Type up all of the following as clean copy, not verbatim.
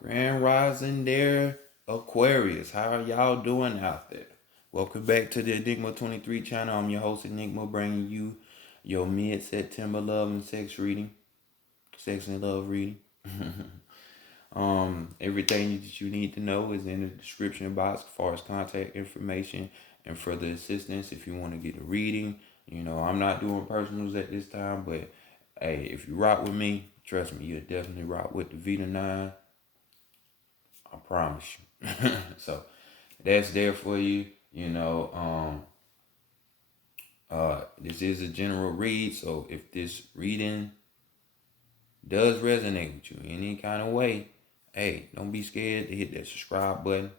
Grand Rising there, Aquarius. How are y'all doing out there? Welcome back to the Enigma 23 channel. I'm your host, Enigma, bringing you your mid-September love and sex reading. Sex and love reading. Everything that you need to know is in the description box as far as contact information and further assistance if you want to get a reading. I'm not doing personals at this time, but hey, if you rock with me, trust me, you'll definitely rock with the Vita 9. I promise you. So that's there for you. This is a general read, so if this reading does resonate with you in any kind of way, hey, don't be scared to hit that subscribe button,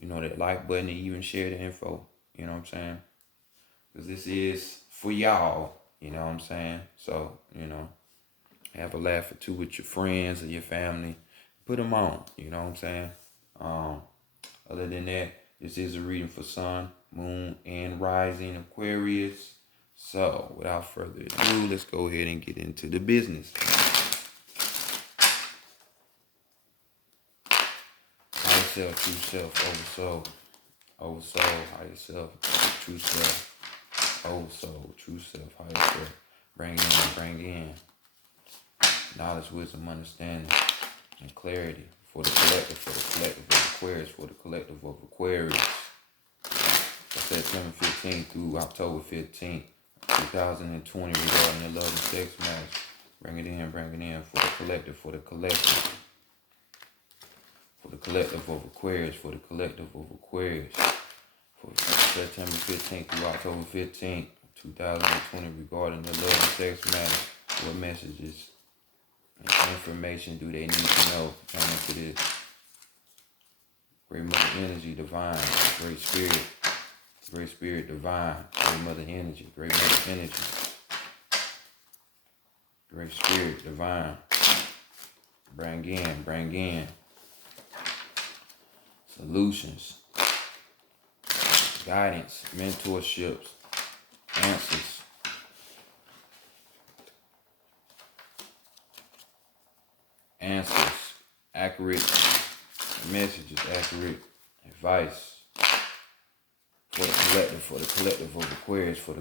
that like button, and even share the info. You know what I'm saying? Because this is for y'all. You know what I'm saying? So, have a laugh or two with your friends or your family. Put them on. You know what I'm saying? Other than that, this is a reading for Sun, Moon, and Rising Aquarius. So, without further ado, let's go ahead and get into the business. Higher self, true self, over soul, higher self, true self, over soul, true self, higher self. Bring in knowledge, wisdom, understanding, and clarity for the collective of Aquarius, for the collective of Aquarius. September 15th through October 15th, 2020, regarding the love and sex match. Bring it in for the collective, for the collective of Aquarius, for the collective of Aquarius. For September 15th through October 15th, 2020, regarding the love and sex matter. What messages and information do they need to know coming to this? Great Mother Energy, Divine, Great Spirit, Divine, Great Mother Energy, Great Mother Energy, Great Spirit, Divine. Bring in solutions, guidance, mentorships, answers, accurate messages, accurate advice for the collective of Aquarius, for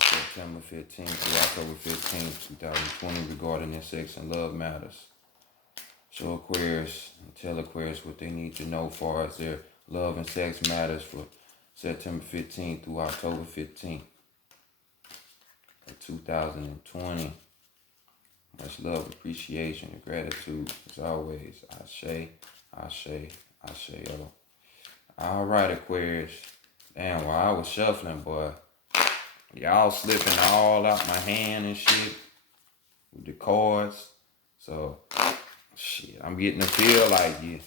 September 15th through October 15th, 2020, regarding their sex and love matters. Show Aquarius and tell Aquarius what they need to know as far as their love and sex matters for September 15th through October 15th of 2020. Much love, appreciation, and gratitude as always. Ashe. All right, Aquarius. Damn, while I was shuffling, boy, y'all slipping all out my hand and shit with the cards. So, shit, I'm getting a feel like you're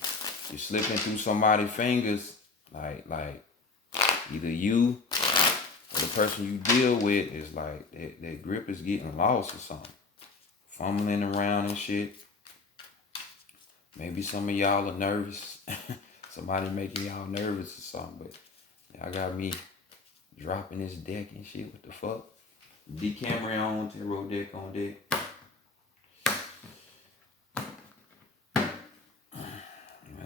slipping through somebody's fingers, like either you or the person you deal with is like that grip is getting lost or something. Fumbling around and shit. Maybe some of y'all are nervous. Somebody making y'all nervous or something, but y'all got me dropping this deck and shit. What the fuck? Decameron, tarot deck on deck.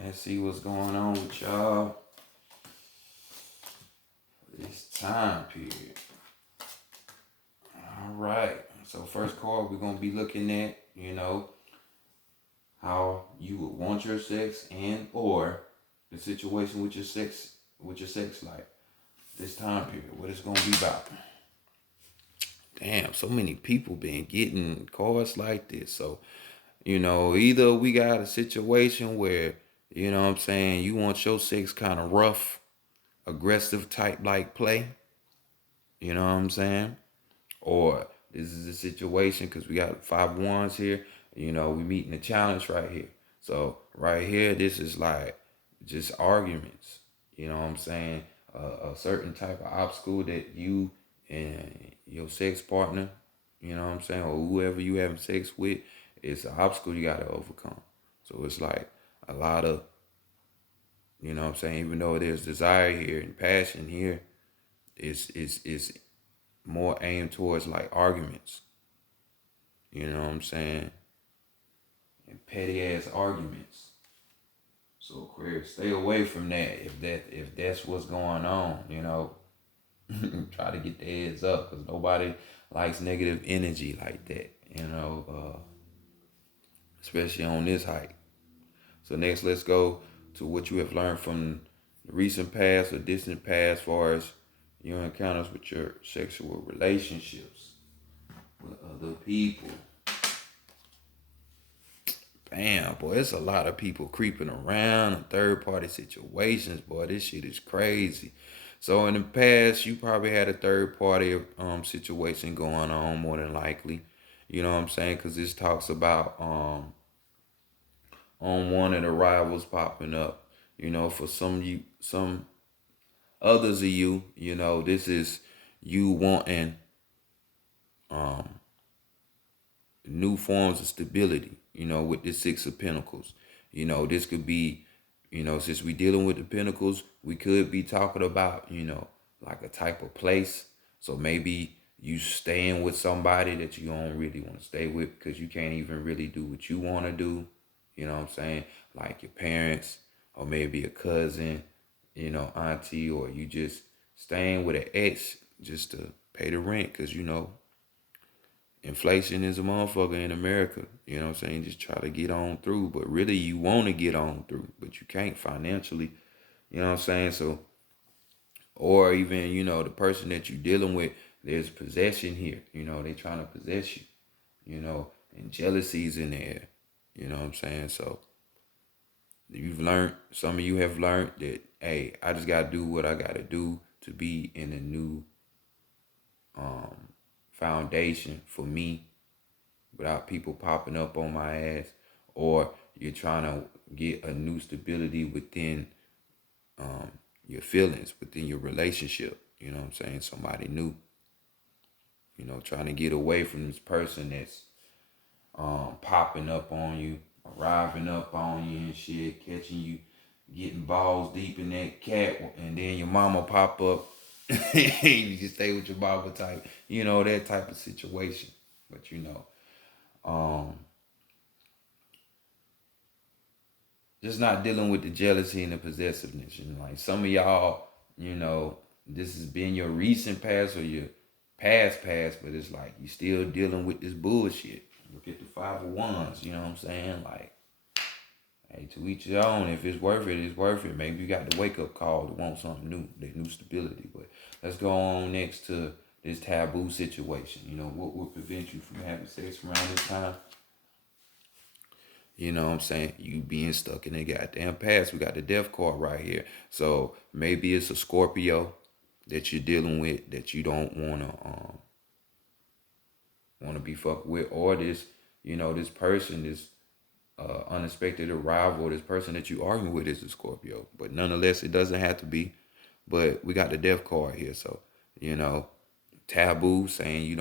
Let's see what's going on with y'all for this time period. All right. So first card we're gonna be looking at, how you would want your sex and or the situation with your sex life this time period. What it's gonna be about. Damn, so many people been getting cards like this. So, either we got a situation where, you want your sex kind of rough, aggressive type like play. You know what I'm saying? Or this is a situation because we got 5 wands here. We meeting a challenge right here. So right here, this is like just arguments. You know what I'm saying? A certain type of obstacle that you and your sex partner, you know what I'm saying, or whoever you having sex with, it's an obstacle you got to overcome. So it's like a lot of, you know what I'm saying, even though there's desire here and passion here, it's more aimed towards like arguments. You know what I'm saying? And petty ass arguments. So Aquarius, stay away from that. If that's what's going on, you know, try to get the heads up because nobody likes negative energy like that, you know, especially on this hike. So next, let's go to what you have learned from the recent past or distant past, as far as your encounters with your sexual relationships with other people. Bam, boy, it's a lot of people creeping around in third party situations. Boy, this shit is crazy. So in the past, you probably had a third party situation going on, more than likely. You know what I'm saying? Because this talks about unwanted arrivals popping up. You know, for some others of you, you know, this is you wanting um new forms of stability, you know, with the Six of Pentacles. You know, this could be, you know, since we dealing with the Pentacles, we could be talking about, you know, like a type of place. So maybe you staying with somebody that you don't really want to stay with because you can't even really do what you want to do. You know what I'm saying? Like your parents or maybe a cousin, you know, auntie, or you just staying with an ex just to pay the rent because, you know, inflation is a motherfucker in America. You know what I'm saying? Just try to get on through. But really you want to get on through, but you can't financially. You know what I'm saying? So, or even, you know, the person that you're dealing with, there's possession here. You know, they trying to possess you, you know, and jealousy's in there. You know what I'm saying? So some of you have learned that, hey, I just got to do what I got to do to be in a new foundation for me without people popping up on my ass, or you're trying to get a new stability within your feelings, within your relationship. You know what I'm saying? Somebody new. You know, trying to get away from this person that's popping up on you, arriving up on you and shit, catching you, getting balls deep in that cat, and then your mama pop up. You can stay with your mama type, you know, that type of situation. But you know, just not dealing with the jealousy and the possessiveness. You know, like some of y'all, you know, this has been your recent past or your past, but it's like you still dealing with this bullshit. Look at the 5 of Wands, you know what I'm saying? Like, hey, to each your own. If it's worth it, it's worth it. Maybe you got the wake up call to want something new, that new stability. But let's go on next to this taboo situation. You know, what would prevent you from having sex around this time? You know what I'm saying? You being stuck in the goddamn past. We got the death card right here. So maybe it's a Scorpio that you're dealing with that you don't wanna be fucked with, or this, you know, this person, this unexpected arrival, this person that you arguing with is a Scorpio. But nonetheless, it doesn't have to be. But we got the death card here, so you know, taboo saying you're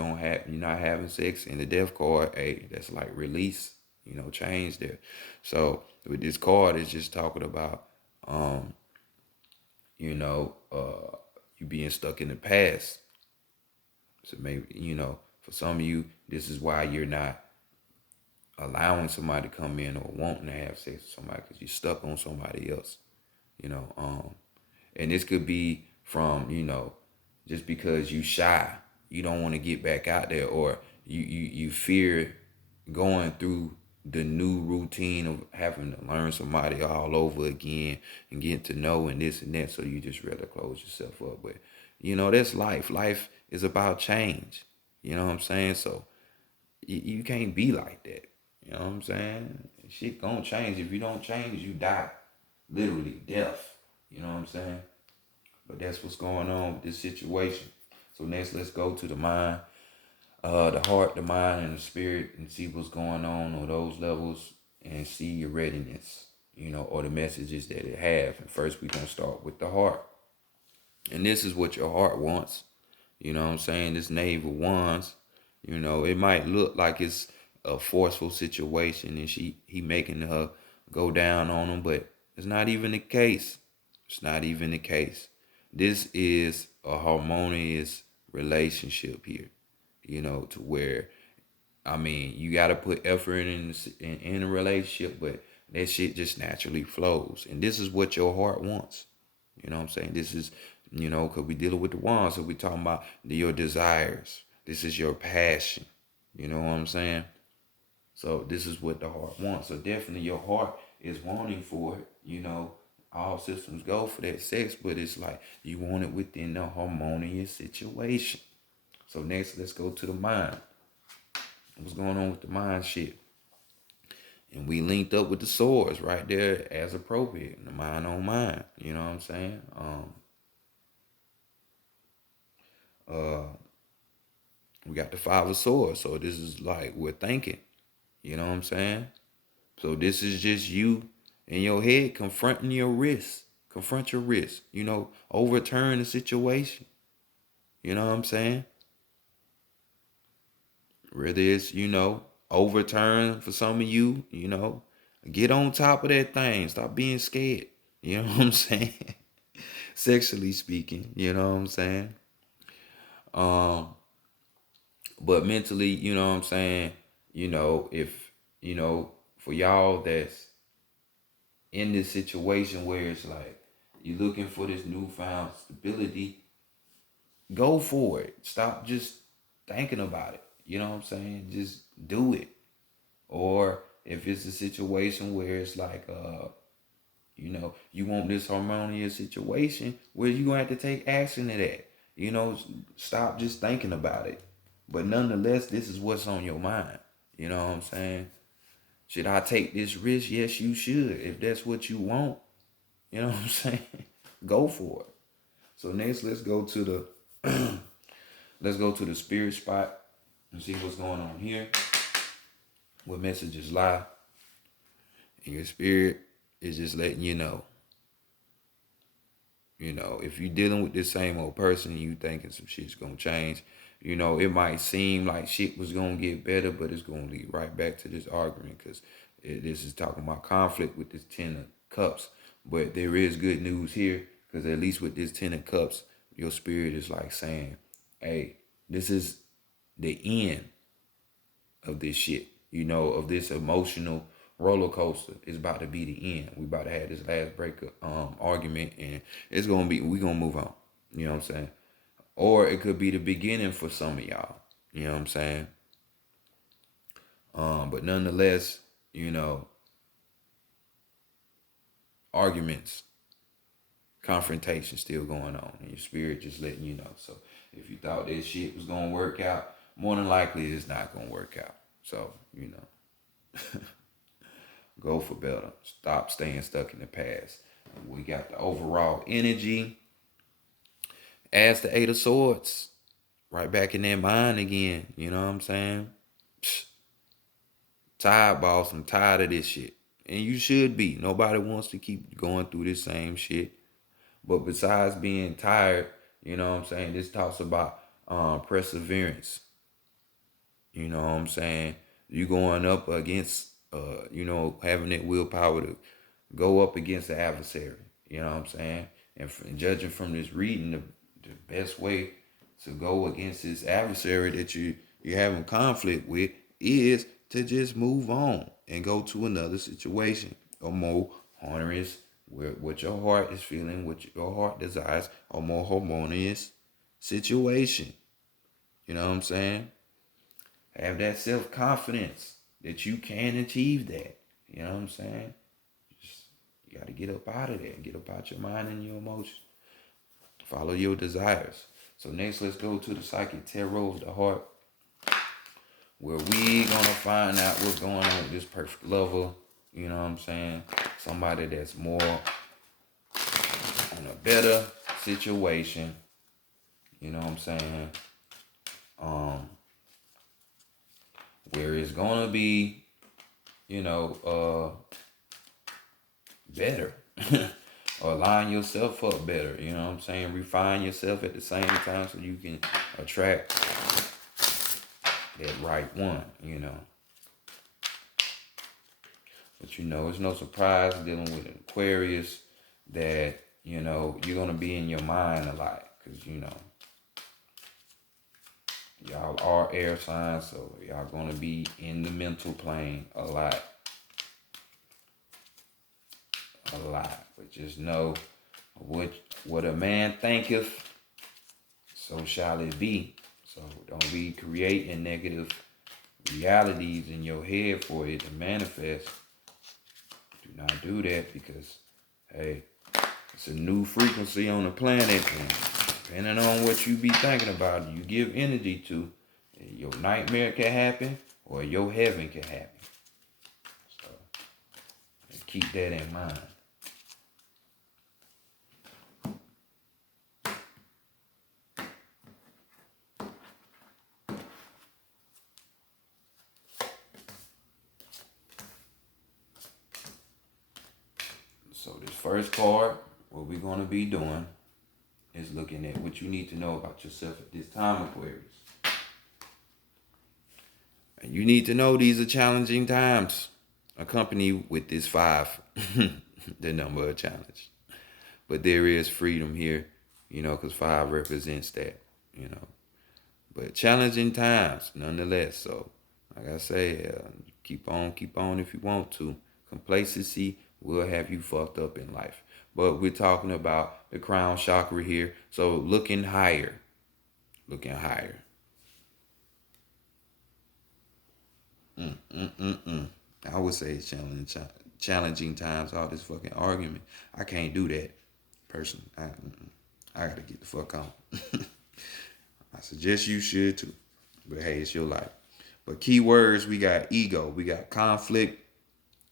not having sex, and the death card, hey, that's like release, you know, change there. So with this card, it's just talking about you know, you being stuck in the past. So maybe, you know, for some of you, this is why you're not allowing somebody to come in or wanting to have sex with somebody because you're stuck on somebody else, you know. And this could be from, you know, just because you shy, you don't want to get back out there, or you fear going through the new routine of having to learn somebody all over again and getting to know and this and that. So you just rather close yourself up. But, you know, that's life. Life is about change. You know what I'm saying? So you can't be like that. You know what I'm saying? Shit gonna change. If you don't change, you die. Literally, death. You know what I'm saying? But that's what's going on with this situation. So next, let's go to the mind, the heart, the mind, and the spirit, and see what's going on those levels, and see your readiness, you know, or the messages that it have. And first, we're gonna start with the heart, and this is what your heart wants. You know what I'm saying? This Knave of Wands, you know, it might look like it's a forceful situation and he making her go down on him, but it's not even the case. It's not even the case. This is a harmonious relationship here, you know, to where, I mean, you got to put effort in a relationship, but that shit just naturally flows. And this is what your heart wants. You know what I'm saying? This is, because we dealing with the wands, so we talking about your desires. This is your passion. You know what I'm saying? So this is what the heart wants. So definitely your heart is wanting for it. All systems go for that sex, but it's like you want it within a harmonious situation. So next, let's go to the mind. What's going on with the mind shit? And we linked up with the swords right there as appropriate. The mind on mind. You know what I'm saying? We got the 5 of swords. So this is like we're thinking. You know what I'm saying? So this is just you in your head confronting your wrist. Confront your wrist. Overturn the situation. You know what I'm saying? Whether it's, overturn for some of you, get on top of that thing. Stop being scared. You know what I'm saying? Sexually speaking, you know what I'm saying? But mentally, you know what I'm saying? If, for y'all that's in this situation where it's like you're looking for this newfound stability, go for it. Stop just thinking about it. You know what I'm saying? Just do it. Or if it's a situation where it's like, you want this harmonious situation, well, you're going to have to take action to that. Stop just thinking about it. But nonetheless, this is what's on your mind. You know what I'm saying? Should I take this risk? Yes, you should. If that's what you want, you know what I'm saying? Go for it. So next, let's go to the spirit spot and see what's going on here. What messages lie. And your spirit is just letting you know. If you're dealing with this same old person, you thinking some shit's gonna change. It might seem like shit was gonna get better, but it's gonna lead right back to this argument because this is talking about conflict with this 10 of cups. But there is good news here because at least with this 10 of cups, your spirit is like saying, hey, this is the end of this shit, of this emotional roller coaster. Is about to be the end. We about to have this last breakup argument, and we gonna move on. You know what I'm saying? Or it could be the beginning for some of y'all. You know what I'm saying? But nonetheless, arguments, confrontation still going on, and your spirit just letting you know. So if you thought this shit was gonna work out, more than likely it's not gonna work out. So go for better. Stop staying stuck in the past. We got the overall energy as the 8 of swords. Right back in their mind again. You know what I'm saying? Tired, boss. I'm tired of this shit. And you should be. Nobody wants to keep going through this same shit. But besides being tired, you know what I'm saying? This talks about perseverance. You know what I'm saying? You going up against, having that willpower to go up against the adversary. You know what I'm saying? And judging from this reading, the best way to go against this adversary that you're having conflict with is to just move on and go to another situation, a more harmonious, what your heart is feeling, what your heart desires, a more harmonious situation. You know what I'm saying? Have that self-confidence that you can achieve that. You know what I'm saying? You got to get up out of there. Get up out your mind and your emotions. Follow your desires. So next, let's go to the Psychic Tarot of the Heart, where we gonna find out what's going on with this perfect lover. You know what I'm saying? Somebody that's more on a better situation. You know what I'm saying? Where it's gonna be, better. Or line yourself up better, you know what I'm saying? Refine yourself at the same time so you can attract that right one, But it's no surprise dealing with an Aquarius that, you're going to be in your mind a lot because, y'all are air signs, so y'all going to be in the mental plane a lot. a lot. But just know what a man thinketh, so shall it be. So don't be creating negative realities in your head for it to manifest. Do not do that, because, hey, it's a new frequency on the planet, and depending on what you be thinking about, you give energy to, your nightmare can happen or your heaven can happen. So keep that in mind. So this first card, what we're going to be doing is looking at what you need to know about yourself at this time, Aquarius. And you need to know these are challenging times, accompanied with this 5, the number of challenge. But there is freedom here, because 5 represents that, But challenging times, nonetheless. So, like I say, keep on if you want to. Complacency will have you fucked up in life. But we're talking about the crown chakra here. So looking higher. I would say it's challenging times, all this fucking argument. I can't do that, personally. I gotta get the fuck on. I suggest you should too. But hey, it's your life. But key words, we got ego, we got conflict,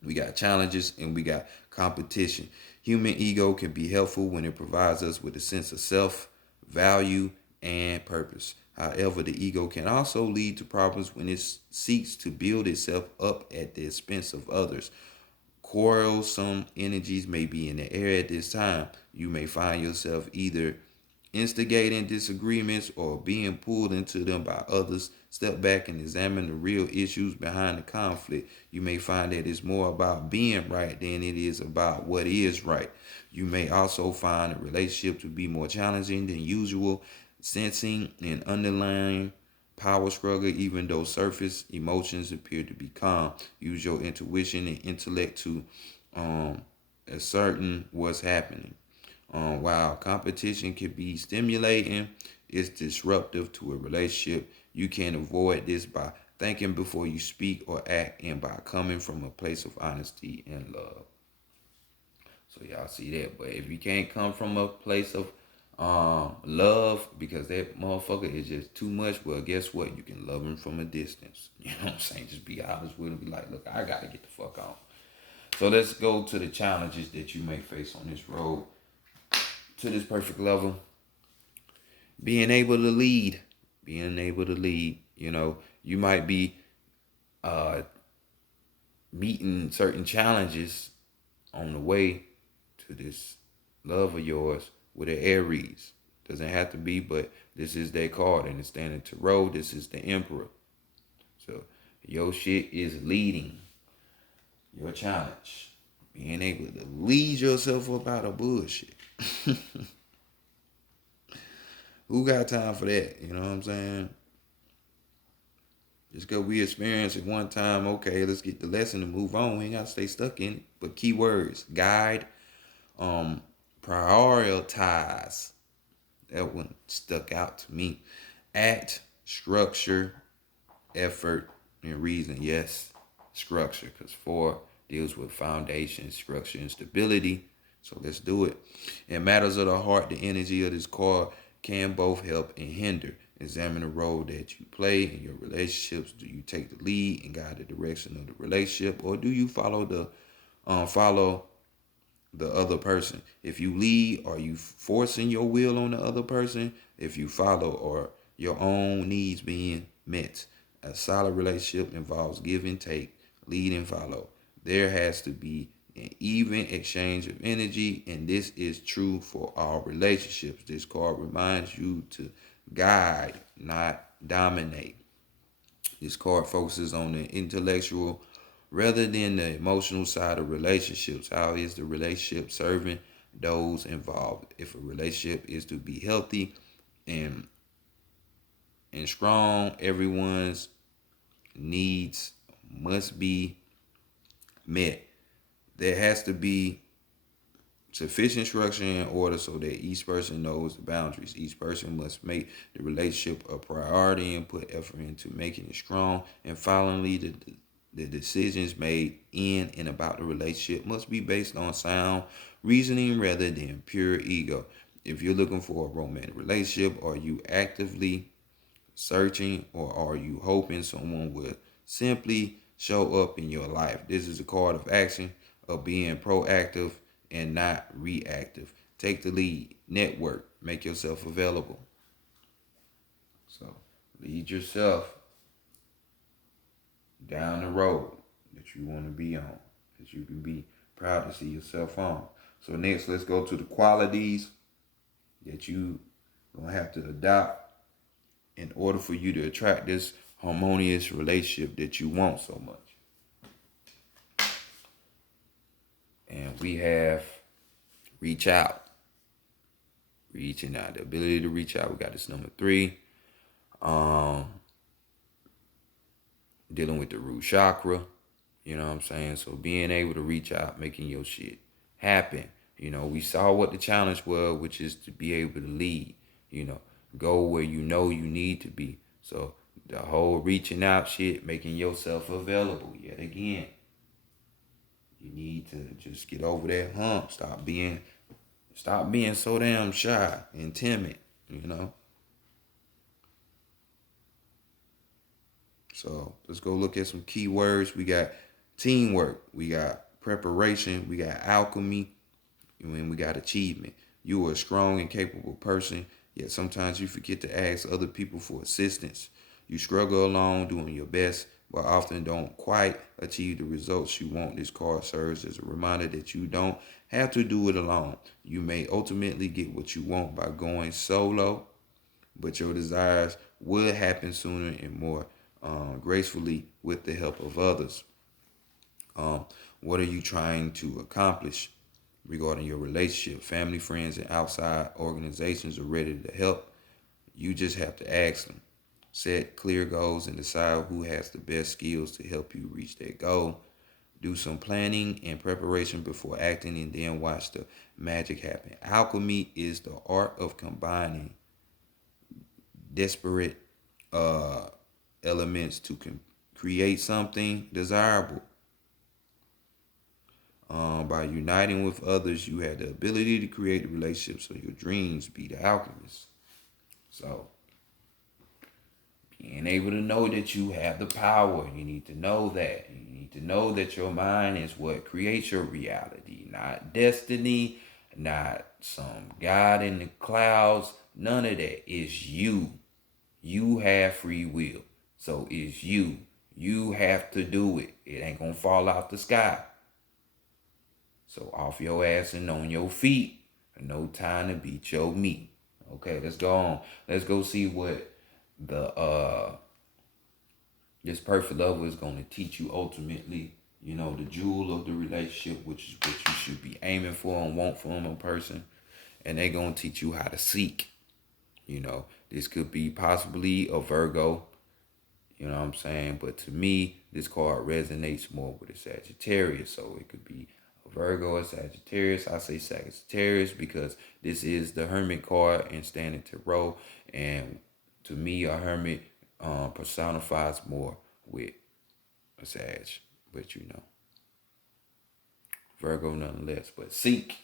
we got challenges, and we got competition. Human ego can be helpful when it provides us with a sense of self, value, and purpose. However, the ego can also lead to problems when it seeks to build itself up at the expense of others. Quarrelsome energies may be in the air at this time. You may find yourself either instigating disagreements or being pulled into them by others. Step back and examine the real issues behind the conflict. You may find that it's more about being right than it is about what is right. You may also find a relationship to be more challenging than usual, sensing an underlying power struggle, even though surface emotions appear to be calm. Use your intuition and intellect to ascertain what's happening. While competition can be stimulating, it's disruptive to a relationship. You can avoid this by thinking before you speak or act, and by coming from a place of honesty and love. So y'all see that. But if you can't come from a place of love, because that motherfucker is just too much, well, guess what? You can love him from a distance. You know what I'm saying? Just be honest with him. Be like, look, I gotta get the fuck on. So let's go to the challenges that you may face on this road to this perfect level. Being able to lead. You might be meeting certain challenges on the way to this love of yours with an Aries. Doesn't have to be, but this is their card. And it's standing tarot. This is the Emperor. So your shit is leading. Your challenge. Being able to lead yourself up out of bullshit. Who got time for that? You know what I'm saying? Just because we experience it one time, okay, let's get the lesson and move on. We ain't got to stay stuck in it. But key words, guide, prioritize. That one stuck out to me. Act, structure, effort, and reason. Yes, structure, because 4 deals with foundation, structure, and stability. So let's do it. In matters of the heart, the energy of this card can both help and hinder. Examine the role that you play in your relationships. Do you take the lead and guide the direction of the relationship, or do you follow the other person? If you lead, are you forcing your will on the other person? If you follow, or your own needs being met? A solid relationship involves give and take, lead and follow. There has to be an even exchange of energy, and this is true for all relationships. This card reminds you to guide, not dominate. This card focuses on the intellectual rather than the emotional side of relationships. How is the relationship serving those involved? If a relationship is to be healthy and strong, everyone's needs must be met. There has to be sufficient structure and order so that each person knows the boundaries. Each person must make the relationship a priority and put effort into making it strong. And finally, the decisions made in and about the relationship must be based on sound reasoning rather than pure ego. If you're looking for a romantic relationship, are you actively searching, or are you hoping someone will simply show up in your life? This is a card of action, of being proactive and not reactive. Take the lead, network, make yourself available. So lead yourself down the road that you want to be on, that you can be proud to see yourself on. So next, let's go to the qualities that you gonna have to adopt in order for you to attract this harmonious relationship that you want so much. And we have reach out. Reaching out, the ability to reach out. We got this number 3. Dealing with the root chakra. You know what I'm saying? So being able to reach out, making your shit happen. You know, we saw what the challenge was, which is to be able to lead. You know, go where you know you need to be. So the whole reaching out shit, making yourself available yet again. You need to just get over that hump. Stop being so damn shy and timid, you know. So let's go look at some keywords. We got teamwork, we got preparation, we got alchemy, and we got achievement. You are a strong and capable person, yet sometimes you forget to ask other people for assistance. You struggle alone, doing your best, but often don't quite achieve the results you want. This card serves as a reminder that you don't have to do it alone. You may ultimately get what you want by going solo, but your desires will happen sooner and more gracefully with the help of others. What are you trying to accomplish regarding your relationship? Family, friends, and outside organizations are ready to help. You just have to ask them. Set clear goals and decide who has the best skills to help you reach that goal. Do some planning and preparation before acting, and then watch the magic happen. Alchemy is the art of combining disparate elements to create something desirable. By uniting with others, you have the ability to create relationships so your dreams be the alchemist. So, being able to know that you have the power, you need to know that. You need to know that your mind is what creates your reality, not destiny, not some God in the clouds. None of that. Is you. You have free will. So it's you. You have to do it. It ain't gonna fall out the sky. So off your ass and on your feet. No time to beat your meat. Okay, let's go on. Let's go see what this perfect lover is gonna teach you ultimately. You know, the jewel of the relationship, which is what you should be aiming for and want from a person. And they're gonna teach you how to seek. You know, this could be possibly a Virgo. You know what I'm saying? But to me, this card resonates more with a Sagittarius. So it could be a Virgo or Sagittarius. I say Sagittarius because this is the Hermit card in Standing Tarot. And to me, a Hermit personifies more with a Sag. But you know, Virgo nonetheless. But seek.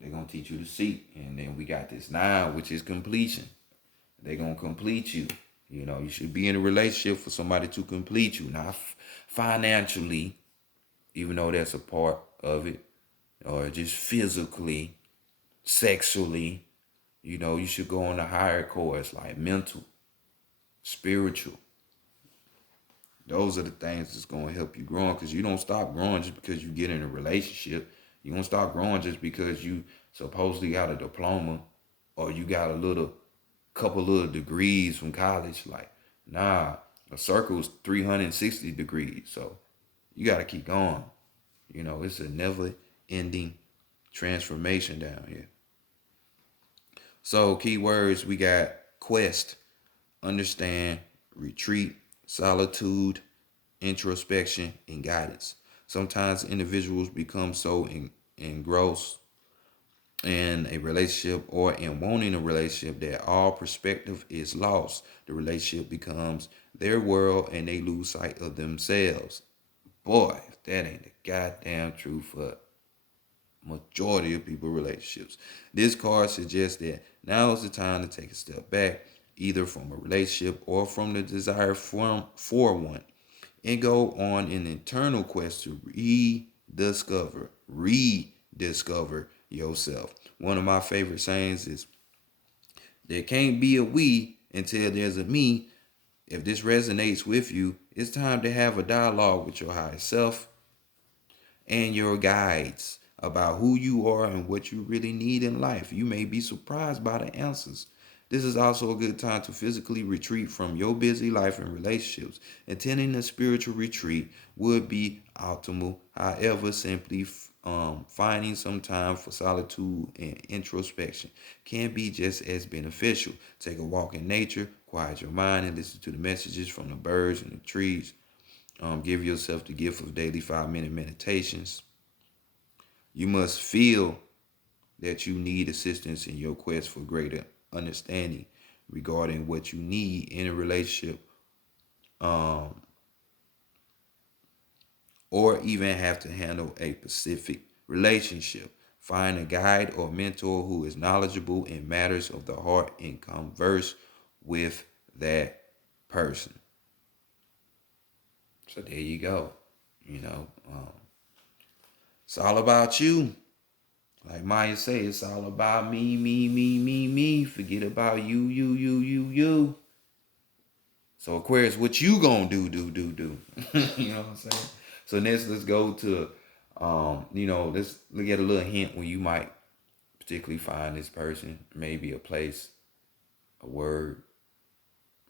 They're going to teach you to seek. And then we got this 9, which is completion. They're going to complete you. You know, you should be in a relationship for somebody to complete you, not financially, even though that's a part of it, or just physically, sexually. You know, you should go on a higher course, like mental, spiritual. Those are the things that's going to help you grow, because you don't stop growing just because you get in a relationship. You don't stop growing just because you supposedly got a diploma or you got a couple little degrees from college. Like, nah, a circle is 360 degrees. So you got to keep going. You know, it's a never ending transformation down here. So keywords, we got quest, understand, retreat, solitude, introspection, and guidance. Sometimes individuals become so engrossed in a relationship or in wanting a relationship that all perspective is lost. The relationship becomes their world and they lose sight of themselves. Boy, that ain't the goddamn truth for majority of people relationships. This card suggests that now is the time to take a step back, either from a relationship or from the desire for one, and go on an internal quest to rediscover yourself. One of my favorite sayings is, there can't be a we until there's a me. If this resonates with you, it's time to have a dialogue with your higher self and your guides about who you are and what you really need in life. You may be surprised by the answers. This is also a good time to physically retreat from your busy life and relationships. Attending a spiritual retreat would be optimal. However, simply finding some time for solitude and introspection can be just as beneficial. Take a walk in nature, quiet your mind, and listen to the messages from the birds and the trees. Give yourself the gift of daily 5-minute meditations. You must feel that you need assistance in your quest for greater understanding regarding what you need in a relationship, or even have to handle a specific relationship. Find a guide or mentor who is knowledgeable in matters of the heart and converse with that person. So there you go. You know, it's all about you. Like Maya say, it's all about me, me, me, me, me. Forget about you, you, you, you, you. So Aquarius, what you gonna do? You know what I'm saying? So next, let's go to, let's look at a little hint where you might particularly find this person. Maybe a place, a word,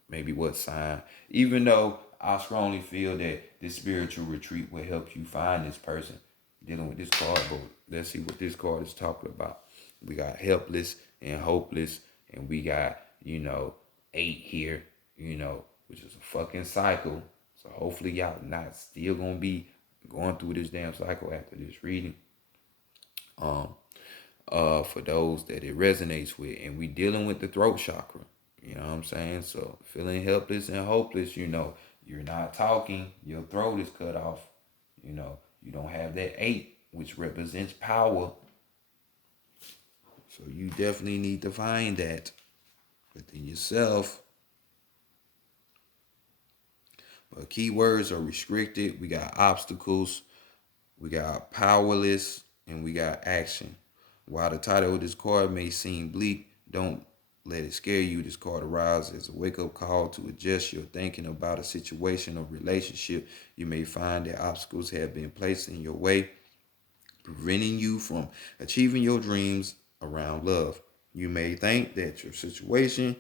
maybe what sign. Even though I strongly feel that this spiritual retreat will help you find this person dealing with this card, but let's see what this card is talking about. We got helpless and hopeless, and we got, 8 here, which is a fucking cycle. So hopefully y'all not still gonna be going through this damn cycle after this reading. For those that it resonates with, and we dealing with the throat chakra. You know what I'm saying? So feeling helpless and hopeless, you're not talking, your throat is cut off, you don't have that 8, which represents power. So you definitely need to find that within yourself. But keywords are restricted. We got obstacles, we got powerless, and we got action. While the title of this card may seem bleak, don't let it scare you. This card arises as a wake-up call to adjust your thinking about a situation or relationship. You may find that obstacles have been placed in your way, preventing you from achieving your dreams around love. You may think that your situation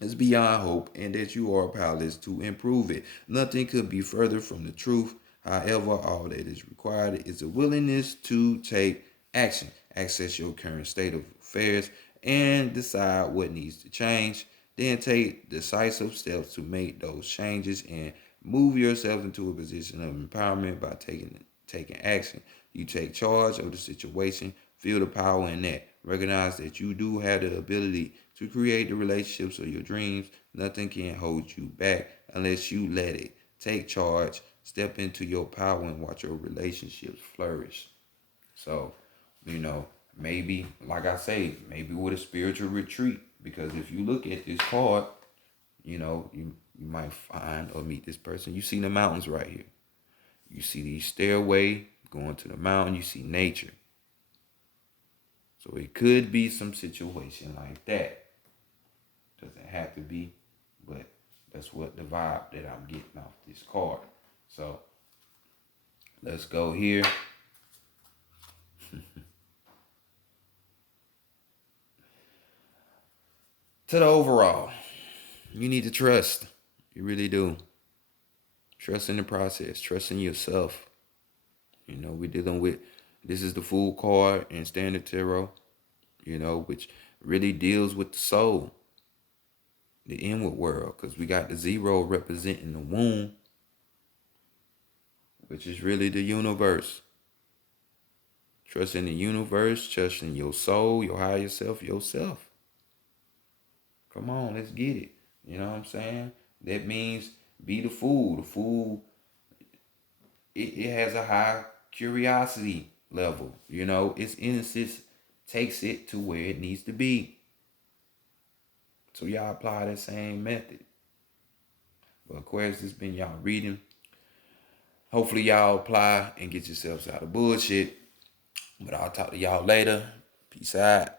is beyond hope and that you are powerless to improve it. Nothing could be further from the truth. However, all that is required is a willingness to take action. Assess your current state of affairs and decide what needs to change. Then take decisive steps to make those changes and move yourself into a position of empowerment by taking action. You take charge of the situation. Feel the power in that. Recognize that you do have the ability to create the relationships of your dreams. Nothing can hold you back unless you let it. Take charge, step into your power, and watch your relationships flourish. So, maybe, like I say, maybe with a spiritual retreat. Because if you look at this card, you might find or meet this person. You see the mountains right here. You see the stairway going to the mountain. You see nature. So it could be some situation like that. Doesn't have to be, but that's what the vibe that I'm getting off this card. So let's go here. To the overall, you need to trust. You really do. Trust in the process. Trust in yourself. We're dealing with, this is the Fool card in Standard Tarot, which really deals with the soul, the inward world, because we got the 0 representing the womb, which is really the universe. Trust in the universe, trust in your soul, your higher self, yourself. Come on, let's get it. You know what I'm saying? That means be the fool. The fool, it has a high curiosity level. You know, its innocence takes it to where it needs to be. So y'all apply that same method. But Aquarius, this has been y'all reading. Hopefully y'all apply and get yourselves out of bullshit. But I'll talk to y'all later. Peace out.